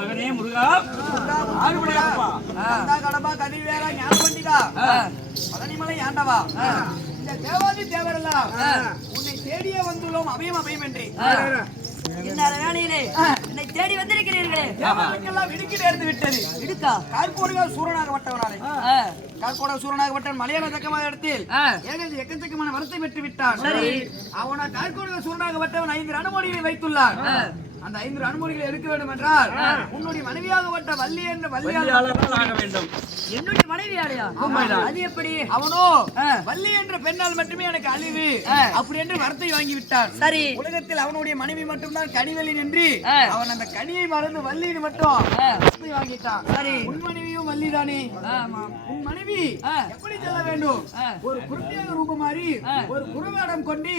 மகனே முருகா ஆறுபடையாப்பா கடம்பா கதிவேலா ஞானபண்டிதா பழனிமலை ஆண்டவா இந்த தேவாதி தேவரெல்லாம் உன்னை தேடியே வந்துள்ளோம் அபயம் அபயம் என்று வேலையிலே என்னை தேடி வந்திருக்கிறீர்களே தேவர்களுக்கெல்லாம் இடுக்கி நேர்ந்து விட்டது இடுக்கா கார்கோடுகள் சூரனாகப்பட்டவனாலே கார்கோட சூரனாகப்பட்டவன் மலையாள தக்கமான இடத்தில் எக்கச்சக்கமான வரத்தை பெற்று விட்டான் சரி அவனை கார்கோடுகள் சூரனாகப்பட்டவன் 5 அனுமதிகளை வைத்துள்ளார் அந்த 5 அனுமதிகளை எடுக்க வேண்டும் என்றால் உன்னுடைய மனைவியாகப்பட்ட வள்ளி என்ற வள்ளியாளர்கள் ஆக வேண்டும் என்னுடைய மனைவியாளையா அது எப்படி அவனோ வள்ளி என்ற பெண்ணால் மட்டுமே எனக்கு அழிவு அப்படி என்று வரத்தை வாங்கி விட்டான் சரி உலகத்தில் அவனுடைய மனைவி மட்டும்தான் கனிவெளி என்று அவன் அந்த கனியை மறந்து வள்ளின்னு மட்டும் வரத்தை வாங்கிட்டான் சரி உன் மனைவியும் வள்ளி தானே உன் மனைவி எப்படி செல்ல வேண்டும் ஒரு குருட்டியாக ரூபம் மாறி ஒரு குருவேடம் கொண்டு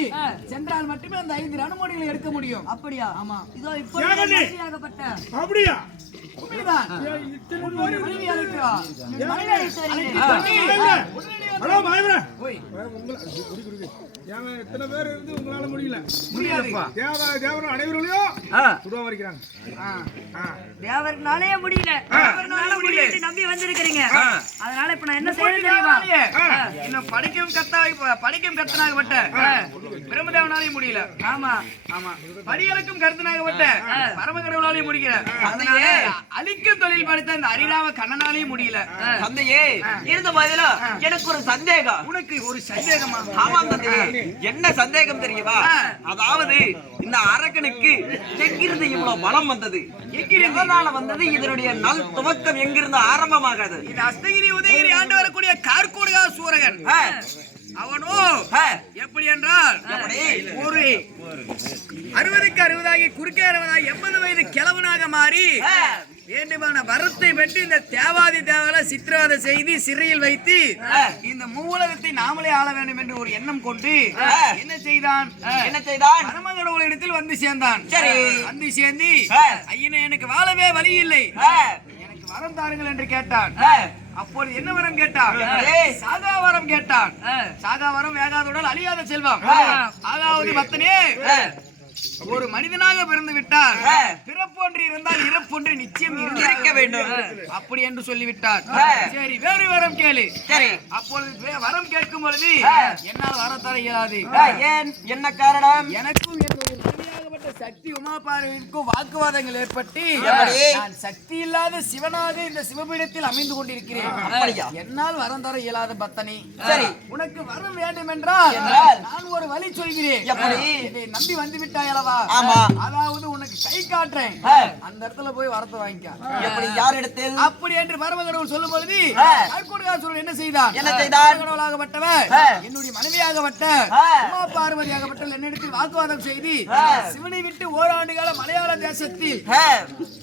சென்றால் மட்டுமே அந்த 5 அனுமதிகளை எடுக்க முடியும் அப்படியா ஆமா இதோ இப்போ மனைவியாகப்பட்ட அப்படியா உண்மைதான் ஒரு மனைவி அழைக்கிறா மனைவி அழைத்து ஹலோ மாயவரே எத்தனை பேர் இருந்து உங்களால முடியல முடியாதுப்பா தேவரும் அனைவர்களையும் சுடுவா வரைக்கிறாங்க தேவர்னாலே முடியல தேவர்னால முடியல நம்பி வந்திருக்கீங்க அதனால இப்ப நான் என்ன செய்யணும் தெரியுமா இன்னும் படிக்கும் கர்த்தனாகப்பட்ட பிரம்மதேவனாலே முடியல ஆமா ஆமா படிகளுக்கும் கர்த்தனாகப்பட்ட பரமகடவுளாலே முடியல அதனால அழிக்கும் தொழில் படித்த இந்த அரிராம கண்ணனாலே முடியல தந்தையே இருந்த மாதிரில எனக்கு ஒரு சந்தேகம் உனக்கு ஒரு சந்தேகமா ஆமாம் தந்தையே என்ன சந்தேகம் தெரியுமா அதாவது இந்த அரக்கனுக்கு எங்கிருந்து இவ்வளவு பலம் வந்தது எங்கிருந்தனால வந்தது இதனுடைய நல் துவக்கம் எங்கிருந்து ஆரம்பமாகாது இது அஸ்தகிரி உதயகிரி ஆண்டு வரக்கூடிய கார்கோடுகா சூரகன் அவனோ எப்படி என்றால் ஒரு 60க்கு 60 குறுக்கே 80 வயது கிழவனாக மாறி வேண்டுமான வரத்தை பெற்று இந்த தேவாதி தேவலை சித்திரவதை செய்து சிறையில் வைத்து இந்த மூலகத்தை நாமளே ஆள வேண்டும் என்று ஒரு எண்ணம் கொண்டு என்ன செய்தான் பரமகடவுளிடத்தில் வந்து சேர்ந்தான் வந்து சேர்ந்து ஐயனே எனக்கு வாழவே வழி இல்லை எனக்கு வரம் தாருங்கள் என்று கேட்டான் அப்போது என்ன வரம் கேட்டான் சாகா வரம் கேட்டான் சாகா வரம் வேகாதுடன் அழியாத செல்வம் ஆகாவது பத்தனே ஒரு மனிதனாக பிறந்து விட்டார் பிறப்பொன்று இருந்தால் இறப்பொன்று நிச்சயம் இருக்க வேண்டும் அப்படி என்று சொல்லிவிட்டார் சரி வேறு வரம் கேளு சரி அப்பொழுது வரம் கேட்கும் பொழுது என்னால் வர தர இயலாது ஏன் என்ன காரணம் எனக்கும் சக்தி உமாபாரவிற்கும் வாக்குவாதங்கள் ஏற்பட்டு நான் சக்தி இல்லாத சிவனாக இந்த சிவபீடத்தில் அமைந்து கொண்டிருக்கிறேன் என்னால் வரம் தர இயலாத பத்தனி சரி உனக்கு வரம் வேண்டும் என்றால் நான் ஒரு வழி சொல்கிறேன் இதை நம்பி வந்து விட்டாய் அல்லவா அதாவது உனக்கு கை காட்டுறேன் அந்த இடத்துல போய் வரத்தை வாங்கிக்க எப்படி யார் இடத்தில் அப்படி என்று பரமகடவுள் சொல்லும் பொழுது கார்கோடுகாசுரன் என்ன செய்தான் கடவுளாகப்பட்டவர் என்னுடைய மனைவியாகப்பட்ட உமா பார்வதியாகப்பட்ட என்னிடத்தில் வாக்குவாதம் செய்து சிவனை விட்டு ஓராண்டு கால மலையாள தேசத்தில்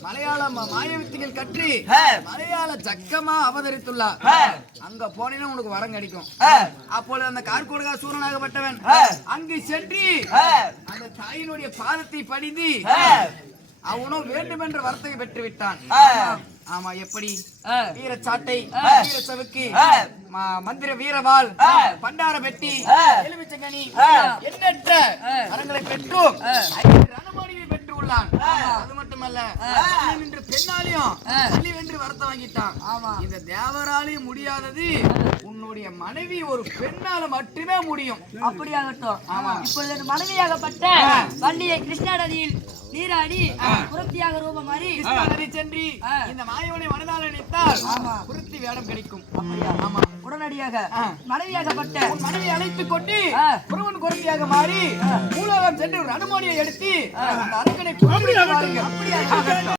மலையாள மாயவித்திகள் கற்று மலையாள ஜக்கமா அவதரித்துள்ளார் அங்க போனீங்கன்னா உனக்கு வரம் கிடைக்கும் அப்பொழுது அந்த கார்கோடுகா சூரனாகப்பட்டவன் அங்கு சென்று அந்த தாயினுடைய பாதத்தை படிந்து அவனோ வேண்டுமென்ற வரத்தை பெற்று விட்டான் ஆமா எப்படி வீரச்சாட்டை வீர சவுக்கு மந்திர வீரவாள் பண்டார பெட்டி எலுமிச்சங்கனி எண்ணற்ற வரங்களை பெற்றும் ரணமாடியை பெற்று உள்ளான் அது மட்டுமல்ல என்று பெண்ணாலையும் அள்ளி வென்று வரத்தை வாங்கிட்டான் இந்த தேவராலையும் முடியாதது உன்னுடைய மனைவி ஒரு பெண்ணால மட்டுமே முடியும் அப்படியாகட்டும் இப்பொழுது மனைவியாகப்பட்ட வள்ளியை கிருஷ்ணா நதியில் நீராடி புரத்தியாக ரூபம் மாறி கிருஷ்ணா சென்று இந்த மாயவனை மனதால் நினைத்தால் புரத்தி வேடம் கிடைக்கும் அப்படியா ஆமா உடனடியாக மனைவியாகப்பட்ட மனைவி அழைத்துக் கொண்டு புறவன் குரத்தியாக மாறி மூலகம் சென்று ஒரு அனுமதியை எடுத்து அந்த அரக்கனை அப்படியா